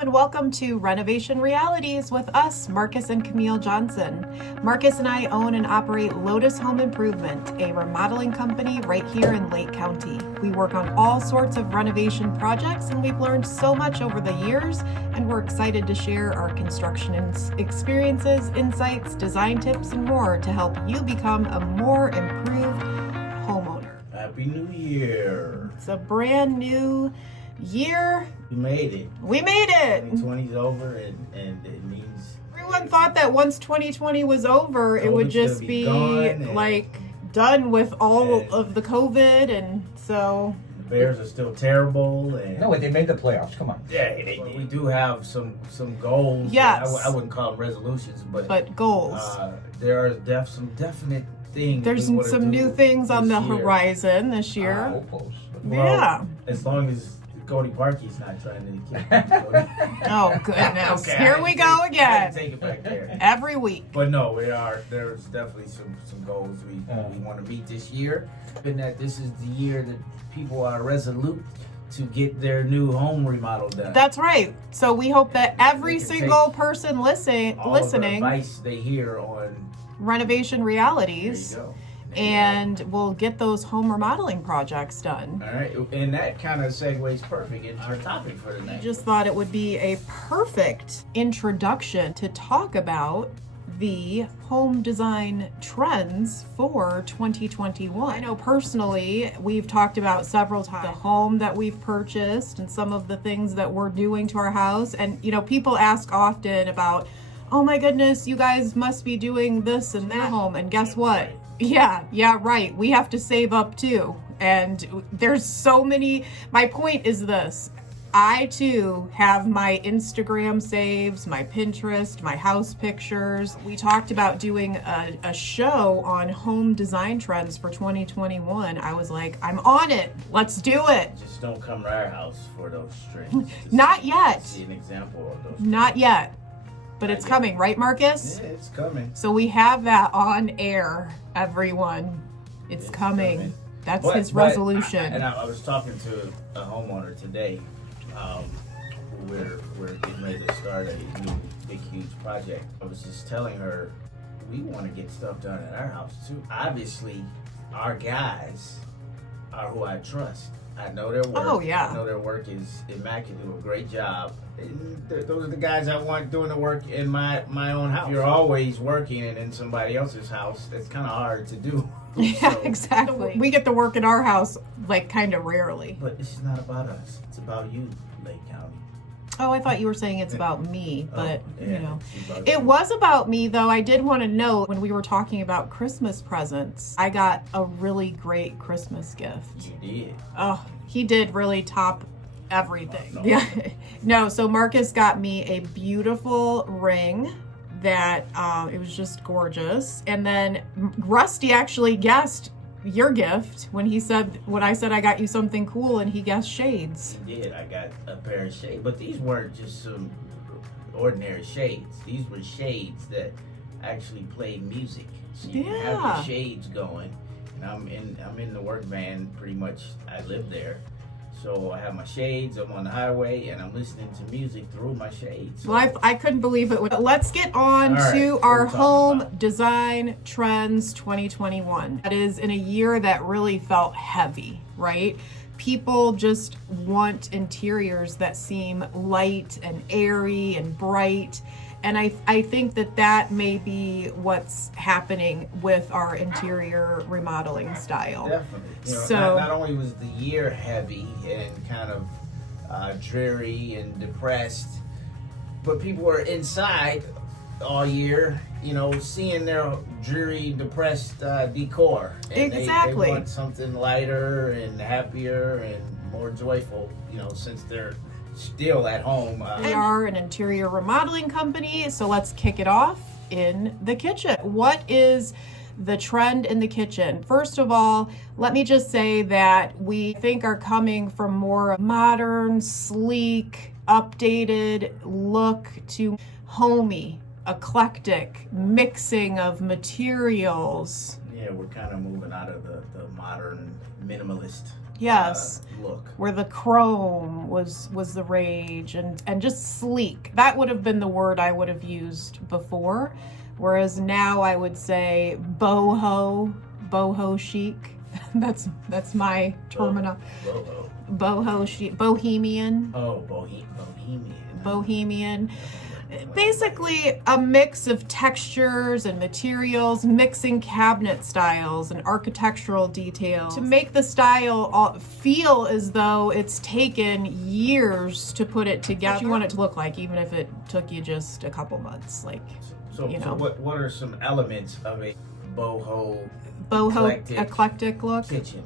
And welcome to Renovation Realities with us, Marcus and Camille Johnson. Marcus and I own and operate Lotus Home Improvement, a remodeling company right here in Lake County. We work on all sorts of renovation projects, and we've learned so much over the years, and we're excited to share our construction experiences, insights, design tips, and more to help you become a more improved homeowner. Happy New Year. It's a brand new year. We made it. We made it. 2020's over, and it means everyone thought that once 2020 was over, it would just be like done with all of the COVID, and so the Bears are still terrible. And no, they made the playoffs. Come on. Yeah, we do have some goals. Yes, I wouldn't call them resolutions, but goals. There are some definite things. There's some new things on the horizon this year. Well, yeah, as long as Cody Parkey's not trying to kill Cody. Oh goodness! Okay, Here we go again. Take it back there. Every week. But no, there's definitely some goals we want to meet this year. And that this is the year that people are resolute to get their new home remodel done. That's right. So we hope that every single person listening, the advice they hear on Renovation Realities. There you go. And we'll get those home remodeling projects done. All right, and that kind of segues perfect into our topic for tonight. I just thought it would be a perfect introduction to talk about the home design trends for 2021. I know personally, we've talked about several times the home that we've purchased and some of the things that we're doing to our house. And, you know, people ask often about, oh my goodness, you guys must be doing this and that home. And guess what? Yeah, right. We have to save up too. And there's so many. My point is this. I too have my Instagram saves, my Pinterest, my house pictures. We talked about doing a show on home design trends for 2021. I was like, I'm on it. Let's do it. Just don't come to our house for those trends. Not yet. See an example of those. Not yet. But it's coming, right, Marcus? Yeah, it's coming. So we have that on air, everyone. It's coming. That's his resolution. I was talking to a homeowner today. We're getting ready to start a new big, huge project. I was just telling her we want to get stuff done at our house too. Obviously, our guys are who I trust. I know their work. Oh, yeah. I know their work is immaculate. They do a great job. Those are the guys I want doing the work in my own house. If you're always working and in somebody else's house, that's kind of hard to do. Yeah, so, exactly. We get to work in our house, like, kind of rarely. But it's not about us. It's about you, Lake County. Oh, I thought you were saying it's about me, but, you know. It was about me, though. I did want to note, when we were talking about Christmas presents, I got a really great Christmas gift. You did? Oh, he did really top everything. No. Yeah. No, so Marcus got me a beautiful ring that it was just gorgeous. And then Rusty actually guessed your gift when I said I got you something cool, and he guessed shades. He did. I got a pair of shades, but these weren't just some ordinary shades. These were shades that actually played music. So you have the shades going, and I'm in the work van pretty much. I live there. So I have my shades, I'm on the highway, and I'm listening to music through my shades. So. Well, I couldn't believe it. Let's get on to our home design trends 2021. That is in a year that really felt heavy, right? People just want interiors that seem light and airy and bright. And I think that may be what's happening with our interior remodeling style. Definitely. You know, so not only was the year heavy and kind of dreary and depressed, but people were inside all year, you know, seeing their dreary, depressed decor. And exactly. They want something lighter and happier and more joyful, you know, since they're still at home. We are an interior remodeling company, so let's kick it off in the kitchen. What is the trend in the kitchen? First of all, let me just say that we think are coming from more modern, sleek, updated look to homey, eclectic, mixing of materials. Yeah, we're kind of moving out of the modern minimalist Yes. Look. Where the chrome was the rage, and just sleek. That would have been the word I would have used before. Whereas now I would say boho chic. that's my terminal. Boho chic, bohemian. Oh, bohemian. Basically a mix of textures and materials, mixing cabinet styles and architectural details to make the style feel as though it's taken years to put it together. What you want it to look like, even if it took you just a couple months. Like, so what are some elements of a boho eclectic look? Kitchen.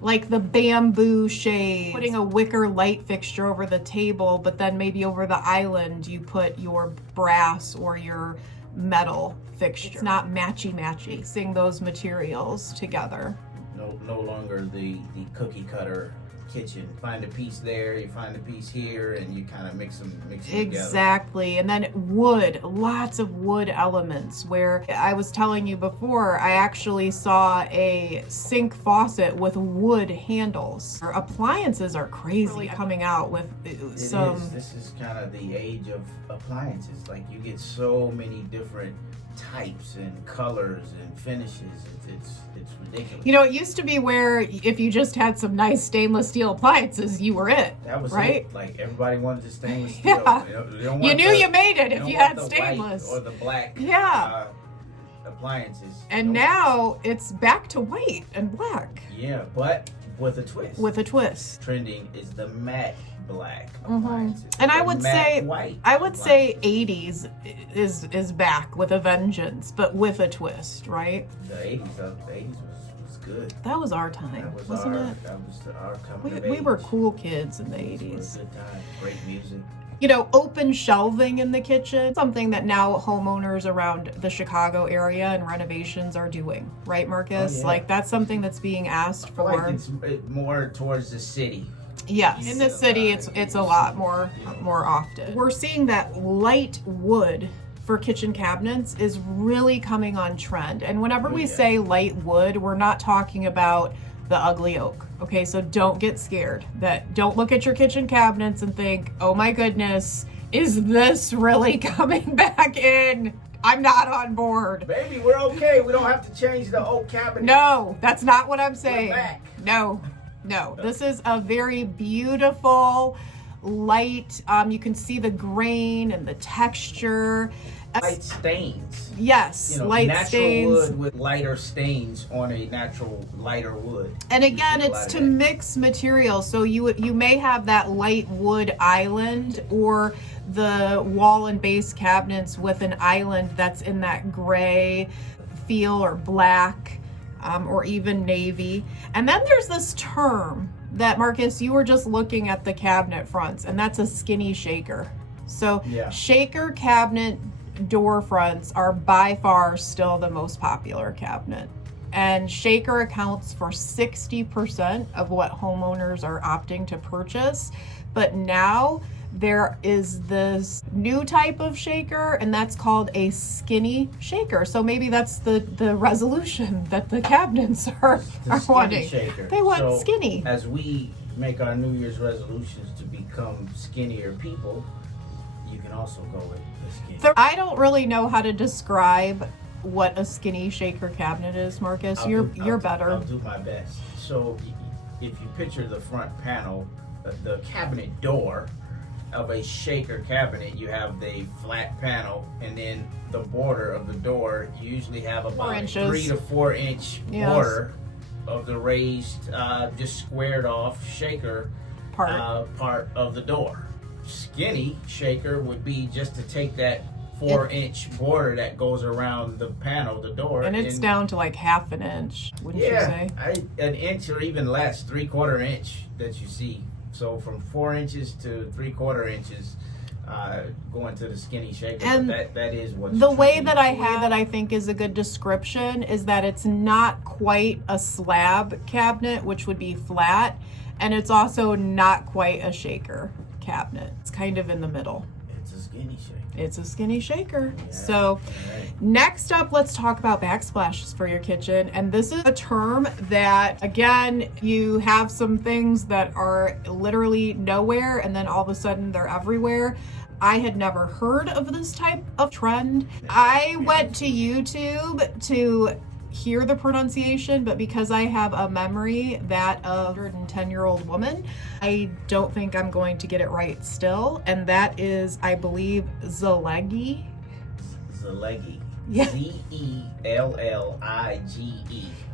Like the bamboo shades, putting a wicker light fixture over the table, but then maybe over the island you put your brass or your metal fixture. It's not matchy-matchy. Sing those materials together. No longer the cookie cutter kitchen. Find a piece there, you find a piece here, and you kind of mix them together. Exactly. And then wood, lots of wood elements, where I was telling you before, I actually saw a sink faucet with wood handles. Appliances are crazy coming out with some... This is kind of the age of appliances. Like, you get so many different types and colors and finishes. It's ridiculous. You know, it used to be where if you just had some nice stainless steel appliances, you were it. That was right. It. Like, everybody wanted the stainless steel. Yeah. You knew you made it if you had stainless or the black. Yeah. Appliances. And now it's back to white and black. Yeah, but with a twist. With a twist. Trending is the matte black appliances. And I would say white I would say 80s is back with a vengeance, but with a twist, right? The 80s was good. That was our time, wasn't it? That was our coming of age. We were cool kids in the 80s. It was a good time. Great music. You know, open shelving in the kitchen, something that now homeowners around the Chicago area and renovations are doing, right, Marcus? Oh, yeah. Like, that's something that's being asked for. Like it's more towards the city. Yes, in the city, it's a lot more often. We're seeing that light wood for kitchen cabinets is really coming on trend. And whenever we say light wood, we're not talking about the ugly oak. Okay, so don't get scared. Don't look at your kitchen cabinets and think, oh my goodness, is this really coming back in? I'm not on board. Baby, we're okay. We don't have to change the oak cabinet. No, that's not what I'm saying. We're back. No, this is a very beautiful light. You can see the grain and the texture. Light stains. Yes, light stains. Natural wood with lighter stains on a natural lighter wood. And again, it's to mix materials. So you may have that light wood island, or the wall and base cabinets with an island that's in that gray feel or black. Or even navy. And then there's this term that, Marcus, you were just looking at the cabinet fronts, and that's a skinny shaker. So shaker cabinet door fronts are by far still the most popular cabinet. And shaker accounts for 60% of what homeowners are opting to purchase. But now there is this new type of shaker, and that's called a skinny shaker. So maybe that's the resolution that the cabinets are wanting. Shaker. They want skinny. As we make our New Year's resolutions to become skinnier people, you can also go with the skinny. I don't really know how to describe what a skinny shaker cabinet is, Marcus. You're better. I'll do my best. So if you picture the front panel, the cabinet door of a shaker cabinet, you have the flat panel, and then the border of the door, you usually have about 3 to 4 inch border of the raised, just squared off shaker part of the door. Skinny shaker would be just to take that 4-inch border that goes around the panel, the door, and it's down to like half an inch, wouldn't you say? An inch or even less, 3/4 inch that you see. So from 4 inches to 3/4 inches, going to the skinny shaker. And but that is what's the way that I have that I think is a good description is that it's not quite a slab cabinet, which would be flat, and it's also not quite a shaker cabinet. It's kind of in the middle. It's a skinny shaker. It's a skinny shaker. Yeah. So next up, let's talk about backsplashes for your kitchen. And this is a term that, again, you have some things that are literally nowhere and then all of a sudden they're everywhere. I had never heard of this type of trend. I went to YouTube to hear the pronunciation, but because I have a memory that of a 110-year-old woman, I don't think I'm going to get it right still. And that is, I believe, Zeleghi. Zeleghi. Yeah. Zellige.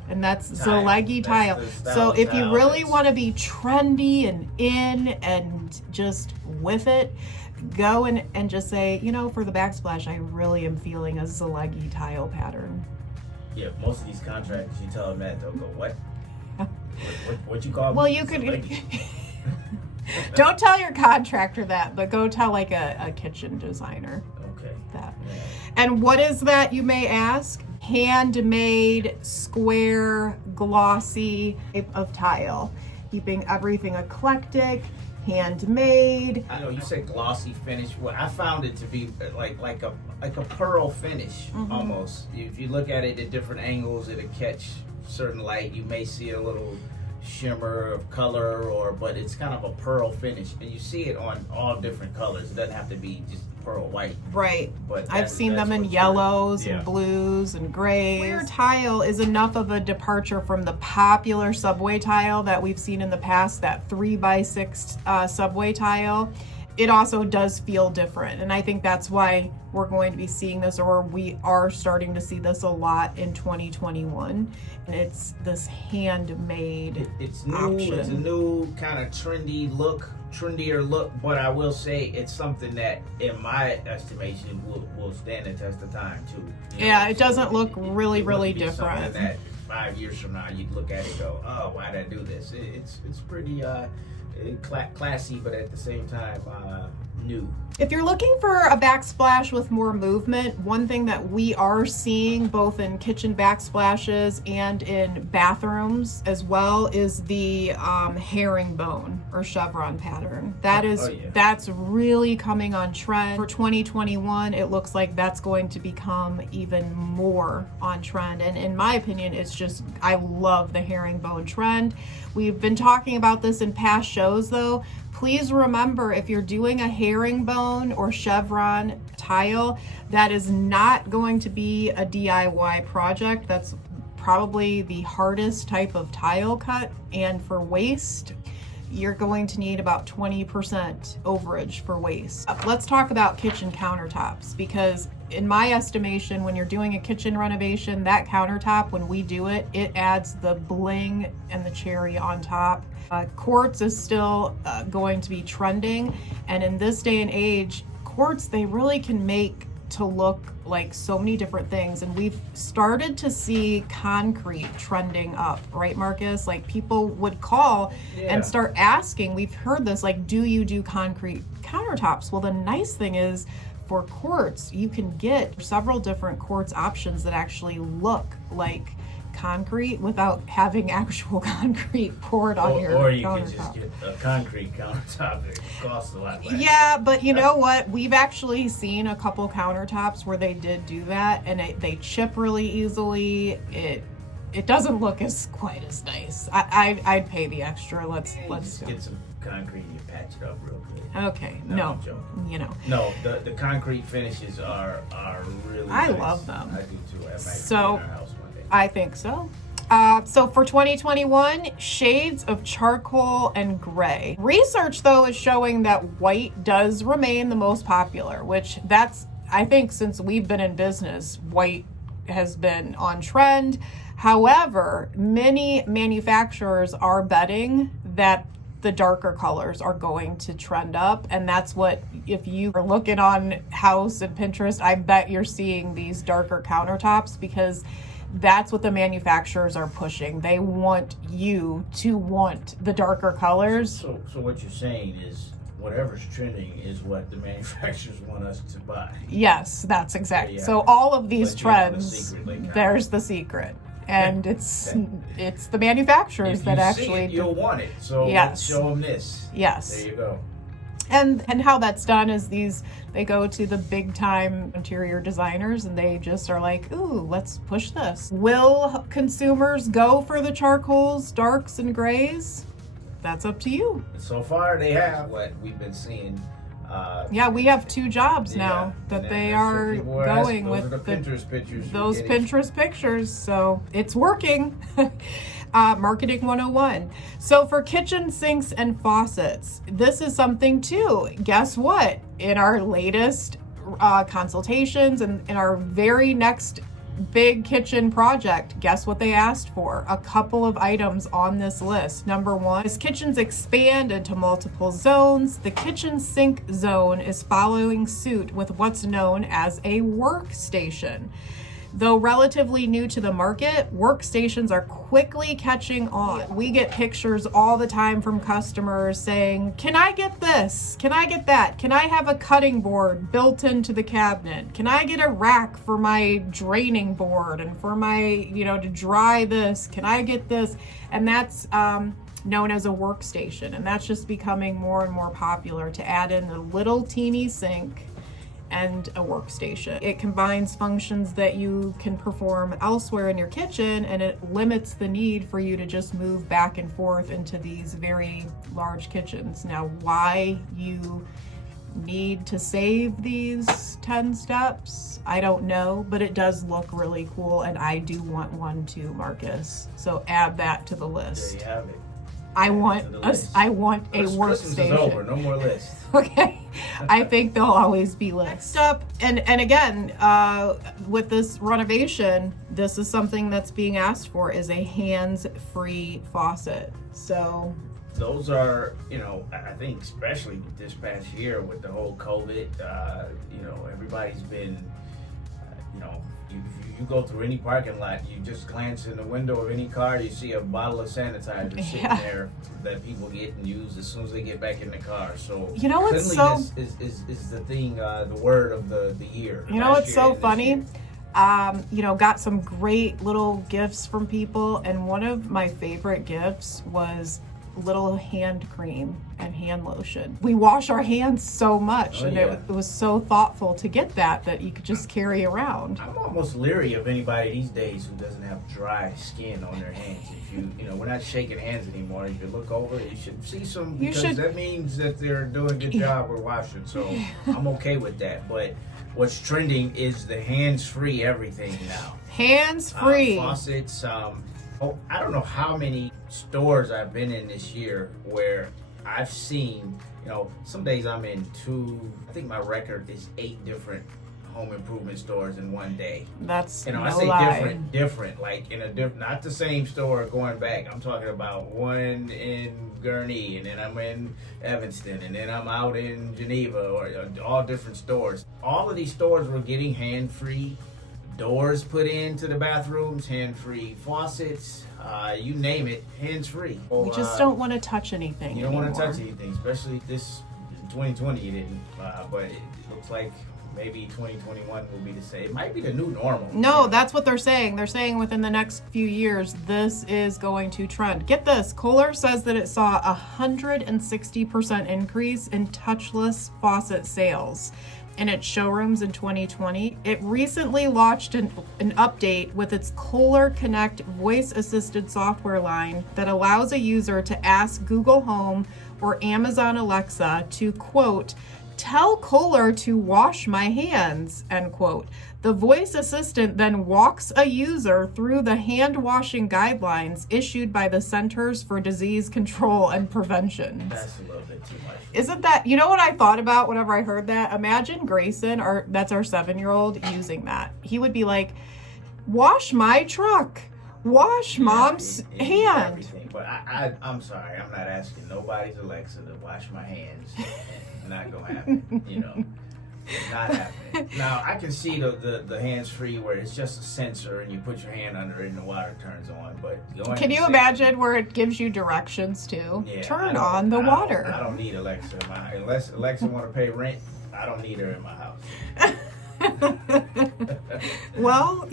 And that's Zeleghi tile. So if you really want to be trendy and in and just with it, go and just say, you know, for the backsplash, I really am feeling a Zeleghi tile pattern. Yeah, most of these contractors, you tell them that, they'll go, what? What you call? Well, you could. Don't tell your contractor that, but go tell like a kitchen designer. Okay. That. Yeah. And what is that, you may ask? Handmade square glossy type of tile, keeping everything eclectic. Handmade. I know you said glossy finish. Well, I found it to be like a pearl finish almost. If you look at it at different angles, it'll catch certain light. You may see a little shimmer of color, but it's kind of a pearl finish, and you see it on all different colors. It doesn't have to be just pearl white. Right. But I've seen them in yellows and blues and grays. Square tile is enough of a departure from the popular subway tile that we've seen in the past, that 3x6 subway tile. It also does feel different, and I think that's why we're going to be seeing this, or we are starting to see this a lot in 2021. And it's this handmade it's new option. It's a new kind of trendier look, but I will say it's something that in my estimation will stand the test of time too. Yeah, it doesn't look really different. Something that 5 years from now you'd look at it and go, oh, why did I do this? It's pretty classy, but at the same time new. If you're looking for a backsplash with more movement, one thing that we are seeing both in kitchen backsplashes and in bathrooms as well is the herringbone or chevron pattern. That's really coming on trend for 2021. It looks like that's going to become even more on trend, and in my opinion, it's just, I love the herringbone trend. We've been talking about this in past shows though. Please remember, if you're doing a herringbone or chevron tile, that is not going to be a DIY project. That's probably the hardest type of tile cut. And for waste, you're going to need about 20% overage for waste. Let's talk about kitchen countertops, because in my estimation, when you're doing a kitchen renovation, that countertop, when we do it, it adds the bling and the cherry on top. Quartz is still going to be trending, and in this day and age, quartz, they really can make to look like so many different things, and we've started to see concrete trending up, right, Marcus? Like, people would call and start asking, we've heard this, like, do you do concrete countertops? Well, the nice thing is, for quartz, you can get several different quartz options that actually look like concrete without having actual concrete poured on your countertop. Or you can just get a concrete countertop that costs a lot less. Yeah, but you know what? We've actually seen a couple countertops where they did do that, and they chip really easily. It doesn't look quite as nice. I'd pay the extra. Let's just get some concrete and you patch it up real good. Okay, No, I'm joking. You know. No, the concrete finishes are really nice. I love them. I do too. I might So, be in our house one day. I think so. So for 2021, shades of charcoal and gray. Research though is showing that white does remain the most popular, which I think since we've been in business, white has been on trend. However, many manufacturers are betting that the darker colors are going to trend up, and that's what, if you are looking on House and Pinterest, I bet you're seeing these darker countertops, because that's what the manufacturers are pushing. They want you to want the darker colors. So what you're saying is whatever's trending is what the manufacturers want us to buy. Yes, that's exact. Yeah. So all of these But you have the trends, secret, like, there's the secret. And it's the manufacturers if that you actually see it, you'll want it. So Yes. show them this. Yes. There you go. And how that's done is they go to the big time interior designers and they just are like, ooh, let's push this. Will consumers go for the charcoals, darks, and grays? That's up to you. So far they have what we've been seeing. Yeah, we have 2 jobs now that they are going with the Pinterest pictures. Those Pinterest pictures. So it's working. Marketing 101. So for kitchen sinks and faucets, this is something too. Guess what? In our latest consultations and in our very next big kitchen project, guess what they asked for? A couple of items on this list. Number 1, as kitchens expand into multiple zones, the kitchen sink zone is following suit with what's known as a workstation. Though relatively new to the market, workstations are quickly catching on. We get pictures all the time from customers saying, can I get this? Can I get that? Can I have a cutting board built into the cabinet? Can I get a rack for my draining board and for my, to dry this? Can I get this? And that's known as a workstation. And that's just becoming more and more popular to add in a little teeny sink and a workstation. It combines functions that you can perform elsewhere in your kitchen, and it limits the need for you to just move back and forth into these very large kitchens. Now, why you need to save these 10 steps, I don't know, but it does look really cool, and I do want one too, Marcus. So add that to the list. There you have it. I want a workstation. Christmas is over. No more lists. Okay. I think there'll always be lists. Next up, and again, with this renovation, this is something that's being asked for, is a hands-free faucet. So those are, I think especially this past year with the whole COVID, everybody's been, you go through any parking lot, you just glance in the window of any car, you see a bottle of sanitizer sitting there that people get and use as soon as they get back in the car. So cleanliness is the thing, the word of the year. It's so funny. Got some great little gifts from people, and one of my favorite gifts was little hand cream and hand lotion. We wash our hands so much, it was so thoughtful to get that you could just carry around. I'm almost leery of anybody these days who doesn't have dry skin on their hands. If we're not shaking hands anymore. If you look over, you should see some, because that means that they're doing a good job with washing. So I'm okay with that. But what's trending is the hands-free everything now. Hands-free. Faucets. I don't know how many stores I've been in this year where I've seen, some days I'm in 2, I think my record is 8 different home improvement stores in one day. That's no I say lie. different, like in a different, not the same store going back. I'm talking about one in Gurnee, and then I'm in Evanston, and then I'm out in Geneva, or all different stores. All of these stores were getting hand-free doors put into the bathrooms, hand-free faucets, you name it, hands-free. We just don't want to touch anything. You don't want to touch anything, especially this 2020 you didn't, but it looks like maybe 2021 will be the same. It might be the new normal. No, that's what they're saying. They're saying within the next few years, this is going to trend. Get this, Kohler says that it saw 160% increase in touchless faucet sales in its showrooms in 2020. It recently launched an update with its Kohler Connect voice-assisted software line that allows a user to ask Google Home or Amazon Alexa to, quote, tell Kohler to wash my hands, end quote. The voice assistant then walks a user through the hand washing guidelines issued by the Centers for Disease Control and Prevention. That's a little bit too much. Isn't that, what I thought about whenever I heard that? Imagine Grayson, that's our 7-year-old, using that. He would be like, wash my truck, wash mom's hand. Everything. But I'm sorry, I'm not asking nobody's Alexa to wash my hands. Not gonna happen, not happening. Now I can see the hands-free where it's just a sensor and you put your hand under it and the water turns on. But can you imagine where it gives you directions to turn on the water? I don't need Alexa in my house. Unless Alexa want to pay rent, I don't need her in my house. Well,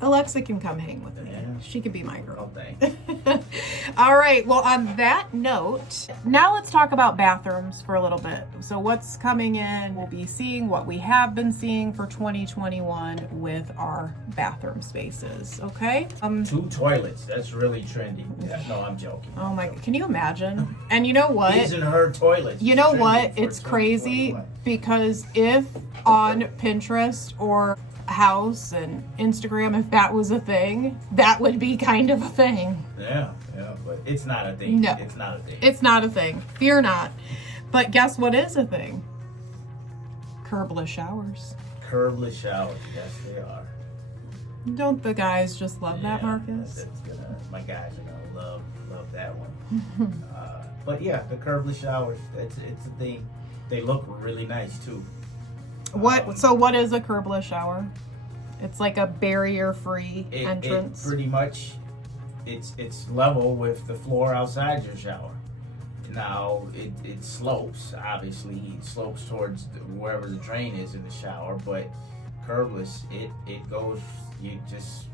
Alexa can come hang with me. Yeah. She could be my girl. Oh, thanks. All right, well, on that note, now let's talk about bathrooms for a little bit. So what's coming in, we'll be seeing what we have been seeing for 2021 with our bathroom spaces, okay? 2 toilets, that's really trendy. Yeah, no, I'm joking. Oh my, can you imagine? And you know what? His and her toilets. You know what? It's crazy because if on Pinterest or House and Instagram, if that was a thing, that would be kind of a thing. Yeah, but it's not a thing. No, it's not a thing. It's not a thing. Fear not. But guess what is a thing? Curbless showers. Curbless showers, yes they are. Don't the guys just love that, Marcus? That's gonna, my guys are gonna love that one. But yeah, the curbless showers, it's a thing. They look really nice too. So what is a curbless shower? It's like a barrier-free entrance. It pretty much, it's level with the floor outside your shower. Now it slopes. Obviously, it slopes towards wherever the drain is in the shower. But curbless, it goes. You just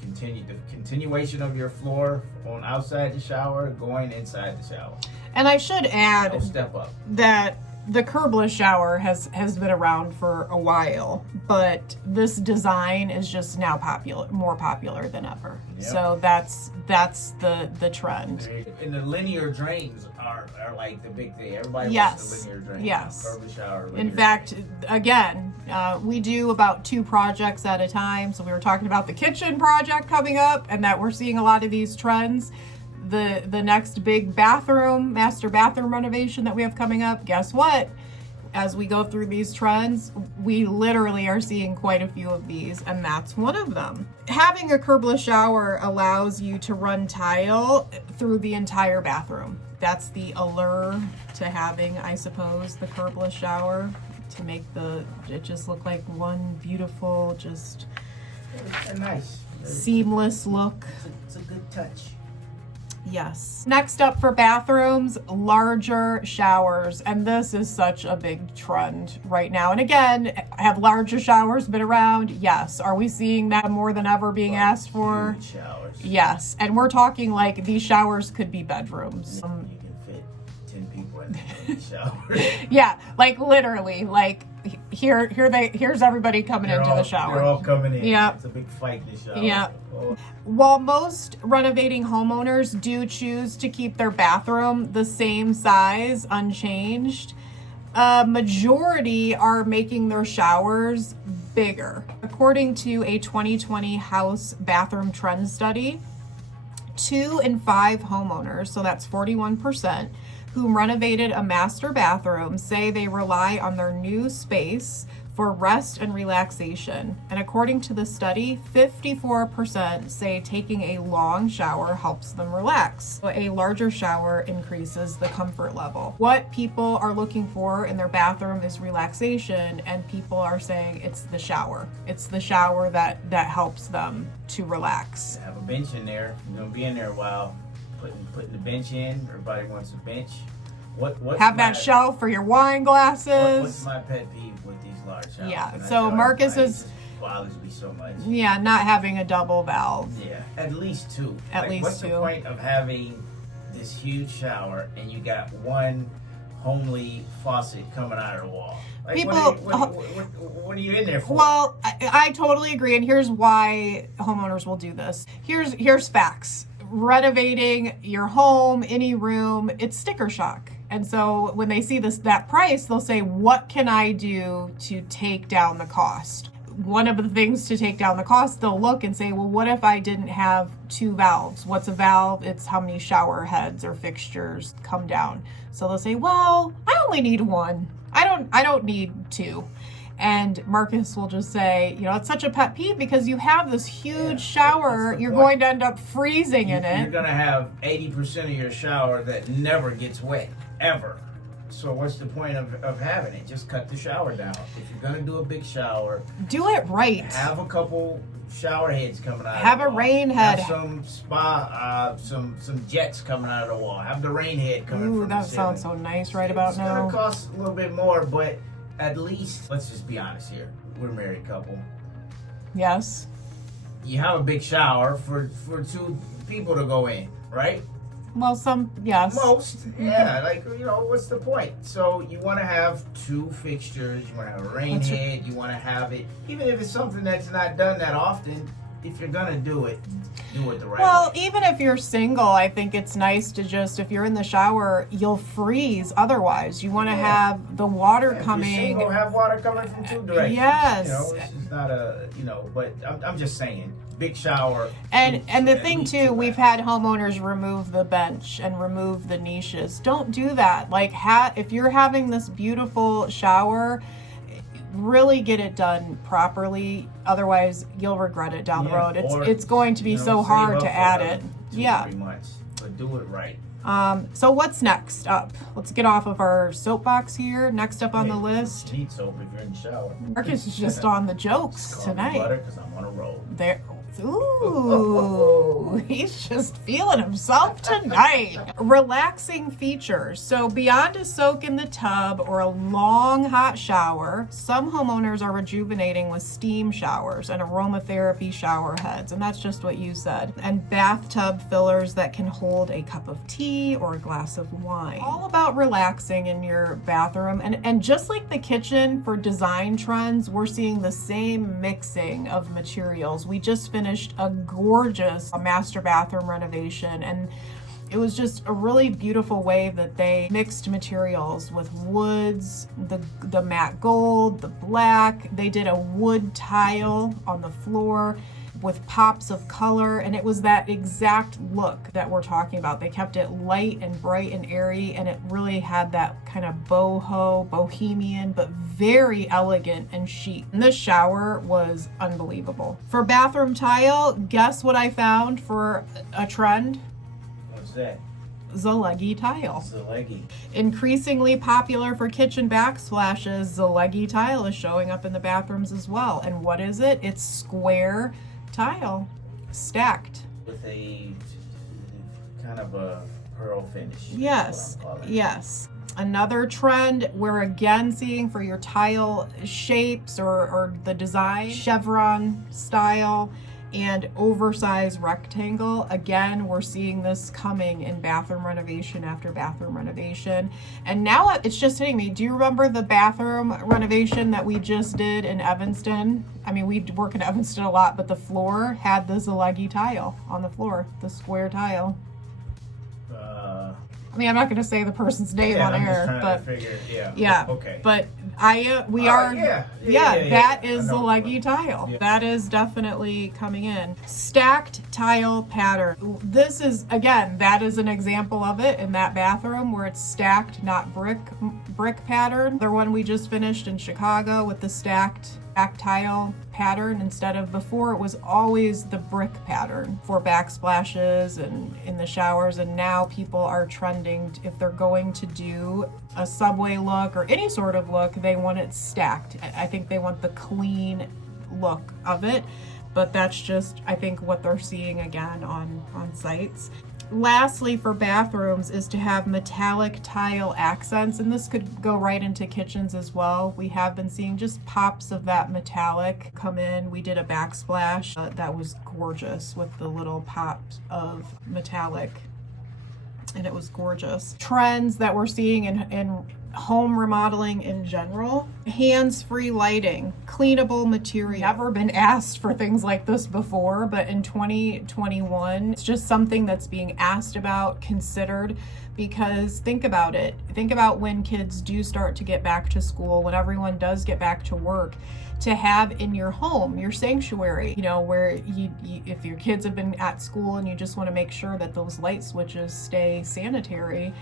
continue the continuation of your floor on outside the shower, going inside the shower. And I should add, no step up, that the curbless shower has been around for a while, but this design is just now more popular than ever. Yep. So that's the trend. And the linear drains are like the big thing. Everybody wants the linear drains. Yes. Curbless shower. In fact, again, we do about 2 projects at a time. So we were talking about the kitchen project coming up, and that we're seeing a lot of these trends. The next big master bathroom renovation that we have coming up, guess what? As we go through these trends, we literally are seeing quite a few of these, and that's one of them. Having a curbless shower allows you to run tile through the entire bathroom. That's the allure to having, I suppose, the curbless shower, to make it just look like one beautiful, just a nice, seamless look. It's a good touch. Yes. Next up for bathrooms, larger showers. And this is such a big trend right now. And again, have larger showers been around? Yes. Are we seeing that more than ever being asked for? Huge showers. Yes. And we're talking like these showers could be bedrooms. You can fit 10 people in the shower. Yeah, like literally, like here's everybody coming into the shower. They're all coming in. Yeah. It's a big fight in the shower. Yeah. Oh. While most renovating homeowners do choose to keep their bathroom the same size, unchanged, a majority are making their showers bigger. According to a 2020 house bathroom trend study, 2 in 5 homeowners, so that's 41%, who renovated a master bathroom say they rely on their new space for rest and relaxation. And according to the study, 54% say taking a long shower helps them relax. So a larger shower increases the comfort level. What people are looking for in their bathroom is relaxation, and people are saying it's the shower. It's the shower that helps them to relax. Have a bench in there. You're gonna be in there a while. Putting the bench in. Everybody wants a bench. Have that shelf for your wine glasses. What's my pet peeve with these large showers? Yeah, so Marcus is bothers me so much. Yeah, not having a double valve. Yeah, at least 2. At least what's 2. The point of having this huge shower and you got one homely faucet coming out of the wall? Like, People, what are you in there for? Well, I totally agree, and here's why homeowners will do this. Here's facts. Renovating your home, any room, it's sticker shock. And so when they see that price, they'll say, what can I do to take down the cost? One of the things to take down the cost, they'll look and say, well, what if I didn't have 2 valves? What's a valve? It's how many shower heads or fixtures come down. So they'll say, well, I only need 1. I don't need 2. And Marcus will just say, it's such a pet peeve because you have this huge shower. You're going to end up freezing in it. You're going to have 80% of your shower that never gets wet, ever. So what's the point of having it? Just cut the shower down. If you're going to do a big shower, do it right. Have a couple shower heads coming out have of the wall. Have a rain head. Have some some jets coming out of the wall. Have the rain head coming from the ceiling. That sounds so nice right about now. It's going to cost a little bit more, but at least, let's just be honest here. We're a married couple. Yes. You have a big shower for 2 people to go in. right? Well, some, yes. Most, yeah. Like, you know, what's the point? So you want to have 2 fixtures. You want to have a rain head. You want to have it, even if it's something that's not done that often. If you're gonna do it the right way. Well, even if you're single, I think it's nice to just, if you're in the shower, you'll freeze otherwise. You want to have the water coming. If you're single, have water coming from 2 directions. Yes. You know, this is not a, you know, but I'm just saying, big shower. And the thing too, we've had homeowners remove the bench and remove the niches. Don't do that. Like, if you're having this beautiful shower, really get it done properly. Otherwise, you'll regret it down the road. It's going to be so hard to add it. 2-3 months, but do it right. So what's next up? Let's get off of our soapbox here. Next up on the list. You need soap if you're in the shower. Marcus is just on the jokes tonight. Butter, 'cause I'm on a roll. There. Ooh, he's just feeling himself tonight. Relaxing features. So beyond a soak in the tub or a long hot shower, some homeowners are rejuvenating with steam showers and aromatherapy shower heads. And that's just what you said. And bathtub fillers that can hold a cup of tea or a glass of wine. All about relaxing in your bathroom. And just like the kitchen, for design trends, we're seeing the same mixing of materials. We just finished a gorgeous master bathroom renovation, and it was just a really beautiful way that they mixed materials with woods, the matte gold, the black. They did a wood tile on the floor with pops of color, and it was that exact look that we're talking about. They kept it light and bright and airy, and it really had that kind of bohemian, but very elegant and chic. And this shower was unbelievable. For bathroom tile, guess what I found for a trend? What's that? Zeleghi tile. Zeleghi. Increasingly popular for kitchen backsplashes, Zeleghi tile is showing up in the bathrooms as well. And what is it? It's square tile, stacked. With a kind of a pearl finish. Yes, yes. Another trend we're again seeing for your tile shapes or the design, chevron style and oversized rectangle. Again, we're seeing this coming in bathroom renovation after bathroom renovation. And now it's just hitting me. Do you remember the bathroom renovation that we just did in Evanston? I mean, we work in Evanston a lot, but the floor had the Zeleghi tile on the floor, the square tile. I mean, I'm not going to say the person's name on air, but yeah. Okay. But that is the Zeleghi tile. Yeah. That is definitely coming in. Stacked tile pattern. This is, again, that is an example of it in that bathroom where it's stacked, not brick pattern. The one we just finished in Chicago with the stacked tile pattern instead of before it was always the brick pattern for backsplashes and in the showers, and now people are trending, if they're going to do a subway look or any sort of look, they want it stacked. I think they want the clean look of it, but that's just, I think, what they're seeing again on sites. Lastly, for bathrooms is to have metallic tile accents, and this could go right into kitchens as well. We have been seeing just pops of that metallic come in. We did a backsplash that was gorgeous with the little pops of metallic, and it was gorgeous. Trends that we're seeing in home remodeling in general: hands-free lighting, cleanable material. Never been asked for things like this before, but in 2021 it's just something that's being asked about, considered, because think about it. Think about when kids do start to get back to school, when everyone does get back to work, to have in your home, your sanctuary, you know, where you if your kids have been at school and you just want to make sure that those light switches stay sanitary,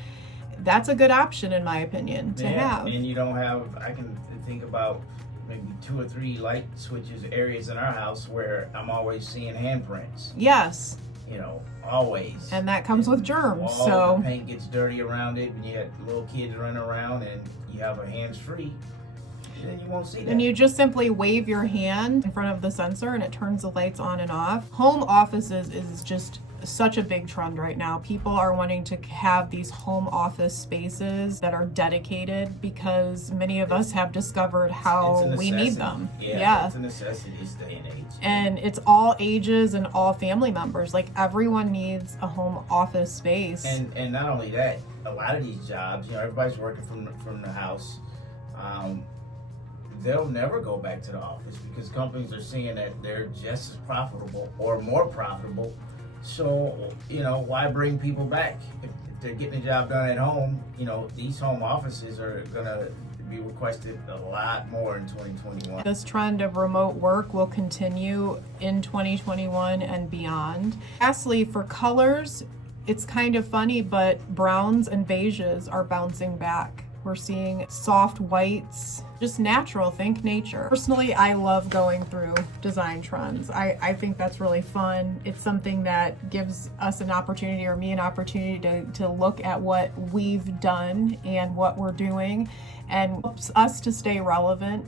that's a good option, in my opinion, to have. And you don't have, I can think about maybe 2 or 3 light switches areas in our house where I'm always seeing handprints. Yes. You know, always. And that comes with germs. So the paint gets dirty around it, and you got little kids running around, and you have a hands-free, then you won't see that. And you just simply wave your hand in front of the sensor and it turns the lights on and off. Home offices is just such a big trend right now. People are wanting to have these home office spaces that are dedicated because many of us have discovered how we need them. Yeah, it's a necessity this day and age. And it's all ages and all family members. Like, everyone needs a home office space. And not only that, a lot of these jobs, everybody's working from the house. They'll never go back to the office because companies are seeing that they're just as profitable or more profitable. So, why bring people back? If they're getting the job done at home, these home offices are going to be requested a lot more in 2021. This trend of remote work will continue in 2021 and beyond. Lastly, for colors, it's kind of funny, but browns and beiges are bouncing back. We're seeing soft whites, just natural, think nature. Personally, I love going through design trends. I think that's really fun. It's something that gives us an opportunity, or me an opportunity, to look at what we've done and what we're doing, and helps us to stay relevant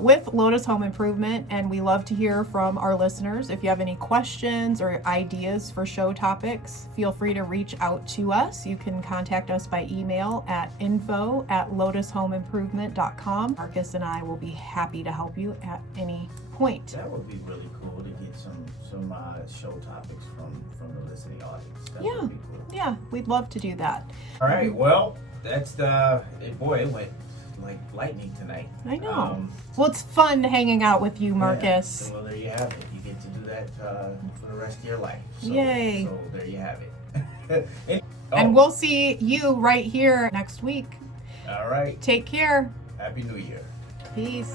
with Lotus Home Improvement. And we love to hear from our listeners. If you have any questions or ideas for show topics, feel free to reach out to us. You can contact us by email at info@lotushomeimprovement.com. Marcus and I will be happy to help you at any point. That would be really cool to get some show topics from the listening audience. That would be cool. Yeah, we'd love to do that. All right, well, that's it went like lightning tonight. I know. Well, it's fun hanging out with you, Marcus. Yeah. So, well, there you have it. You get to do that for the rest of your life. So, yay. So there you have it. And we'll see you right here next week. All right. Take care. Happy New Year. Peace.